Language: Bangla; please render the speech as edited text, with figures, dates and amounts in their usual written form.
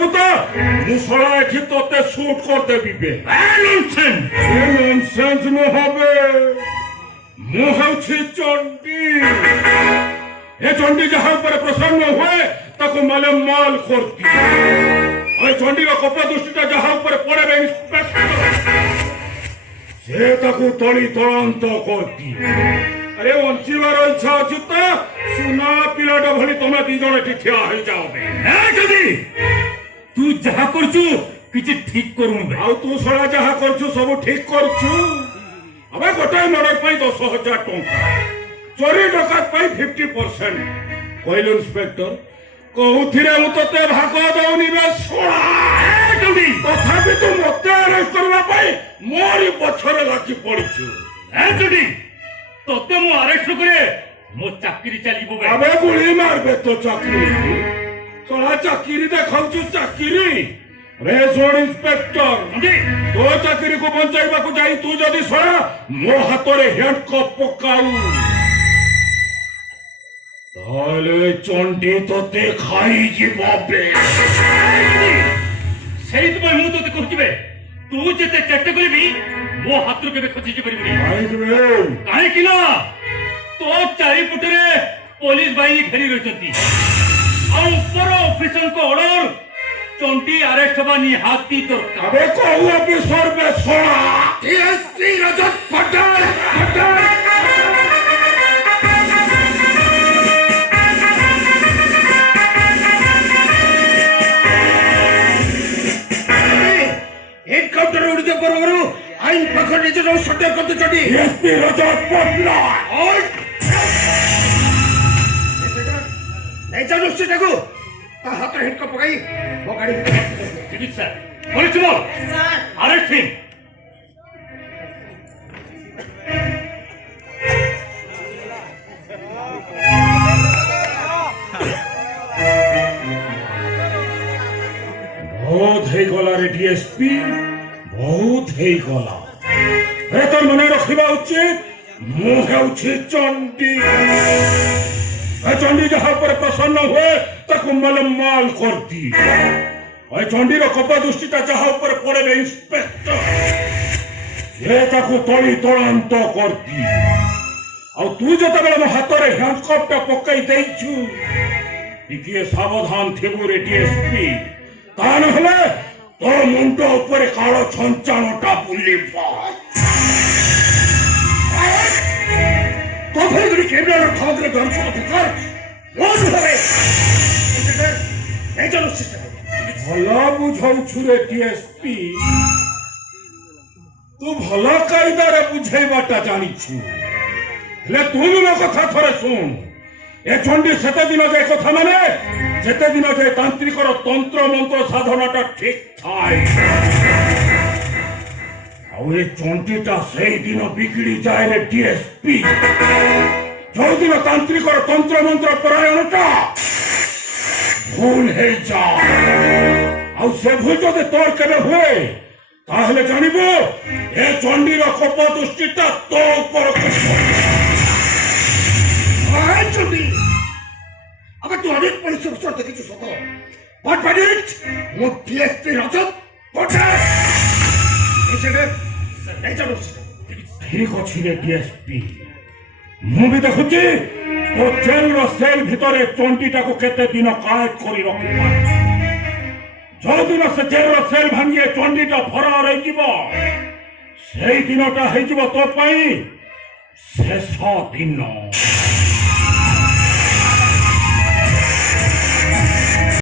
দেবু তো মুসলা এଠି তোতে শুট করতে দিবে ননসেন্স মু হবে মু হଉଛି চণ্ডী এ চণ্ডী যাহা উপরে প্রসন্ন ହୁଏ ତାକୁ ମାଲେ ମାଲ করতি ওই চণ্ডীর কপা দৃষ্টিটা যাহা উপরে পড়ে সে তাକୁ তଳି তଳାନ୍ତ করতি আরে বঞ্চিবার ইচ্ছা ଅଛି ତ ସୁନା ପିଲାଟା ଭଳି ତମେ ଦି ଜଣ ଏଠି ଠିଆ ହେଇଯାଅ যদি তু যাহা করছু কিছু ঠিক করুন ଆଉ ତୁ ଶଳା ଯାହା କରୁଛୁ ସବୁ ଠିକ କରୁଛୁ ଆମେ ଗୋଟାଏ ମର୍ଡର ପାଇଁ 10,000 ଟଙ୍କା ଚୋରି ଡକାତ ପାଇଁ 50% କହିଲୁ ଇନ୍ସପେକ୍ଟର କୋଉଥିରେ ମୁଁ ତତେ ଭାଗ ଦଉନି ବେ ଶଳା ତଥାପି ତୁ ମତେ ଆରେଷ୍ଟ କରିବା ପାଇଁ ମୋରି ପଛରେ ଲାଗି ପଡିଛୁ যদি তোতে মু আরেস্ট করে মো চাকরি চালিব আবে গুলি মারবে তো চাকরি শଳା ଚାକିରି ଦେଖାଉଛୁ ଚାକିରି ରେ ଶୁଣ ଇନ୍ସପେକ୍ଟର ତୋ ଚାକିରିକୁ ବଞ୍ଚାଇବାକୁ ଯାଇ ତୁ ଯଦି ଶଳା ମୋ ହାତରେ ହ୍ୟାଣ୍ଡକପ୍ ପକାଉ তাহলে চণ্ডী তোতে খাইଯିବ বে সেইଥିପାଇଁ ମୁଁ ତୋତେ କହୁଛିବେ ତୁ ଯେତେ ଚେଷ୍ଟା କରିବି ମୋ ହାତରୁ କେବେ ଖସି ଯିପାରିବୁନି କାହିଁକି ନା ତୋ ଚାରିପଟରେ ପୋଲିସ ବାହିନୀ ଘେରି ରହିଛନ୍ତି ଆଉ ଉପର ଅଫିସରଙ୍କ ଅର୍ଡର ଚଣ୍ଡୀ ଆରେଷ୍ଟ ହେବା ନିହାତି ଦରକାର আবে কোউ অফিসর বে শোনা টিএসপি রজত পটেল এনকাউন্টার উড়িতে পরবরু আইন পাখর নিজের সরকার করতে চটি টিএসপি রজত পটেল এই জানো সেটাকু তা হাতের হেডকপ পকাই ও গাড়ি ঠিক স্যার বলেছিল স্যার আরেস্ট হিম ବହୁତ ହେଇଗଲା ରେ ଡିଏସପି ବହୁତ ହେଇଗଲା ଏତ ମନେ ରଖିବା ଉଚିତ ମୁଁ ହେଉଛି ଚଣ୍ଡୀ ଏ ଚଣ୍ଡୀ ଯାହା ଉପରେ ପ୍ରସନ୍ନ ହୁଏ ତାକୁ ମାଲ କରିଦି ଏ ଚଣ୍ଡୀର କପା ଦୃଷ୍ଟିଟା ଯାହା ଉପରେ ପଡେ ଇନ୍ସପେକ୍ଟର ସେ ତାକୁ ତଳି ତଳାନ୍ତ କରିଦି ଆଉ ତୁ ଯେତେବେଳେ ମୋ ହାତରେ ହ୍ୟାଣ୍ଡକପଟା ପକାଇ ଦେଇଛୁ ଟିକିଏ ସାବଧାନ ଥିବୁ ରେ ଡିଏସପି ତା ନହେଲେ ତୋ ମୁଣ୍ଡ ଉପରେ କାଳ ଛଞ୍ଚାଣଟା ବୁଲିବ କଭେଗୁଡ଼ି କେବଳ ଠଗରେ ଧରୁଛୁ ଅଫିସର ଭଲ ବୁଝଉଛୁ ରେ ଡିଏସପି ତୁ ଭଲ କାଇଦାରେ ବୁଝେଇବାଟା ଜାଣିଛୁ ହେଲେ ତୁ ବି ମୋ କଥା ଥରେ ଶୁଣ ଏ ଚଣ୍ଡୀ ସେତେ ଦିନ ଯାଏ କଥା ମାନେ ଯେତେ ଦିନ ଯାଏ ତାନ୍ତ୍ରିକର ତନ୍ତ୍ର ମନ୍ତ୍ର ସାଧନାଟା ଠିକ ଥାଏ ଆଉ ଏ ଚଣ୍ଡୀଟା ସେଇଦିନ ବିଗିଡି ଯାଏ ରେ ଡିଏସପି ଯୋଉଦିନ ତାନ୍ତ୍ରିକର ତନ୍ତ୍ର ମନ୍ତ୍ର ପରାୟଣଟା ଭୁଲ ହେଇଯାଏ ଆଉ ସେ ଭୁଲ ଯଦି ତୋର କେବେ ହୁଏ ତାହେଲେ ଜାଣିବୁ ଏ ଚଣ୍ଡୀର କୋପ ଦୃଷ୍ଟିଟା ତୋ ଉପରକୁ চণ্ডী আবার তুই অনেক পরিশ্রম দেখেছিস সত বাট বাট মো টিএসপি রজত পটেল ঠিক ଅଛି রে ডিএসপি ମୁଁ ବି ଦେଖୁଛି ତୋ ଜେଲର ସେଲ୍ ଭିତରେ ଚଣ୍ଡୀଟାକୁ କେତେ ଦିନ କାଏଦ କରି ରଖିପାରେ ଯୋଉଦିନ ସେ ଜେଲର ସେଲ୍ ଭାଙ୍ଗି ଚଣ୍ଡୀଟା ଫରାର ହେଇଯିବ ସେଇ ଦିନଟା ହେଇଯିବ ତୋ ପାଇଁ ଶେଷ ଦିନ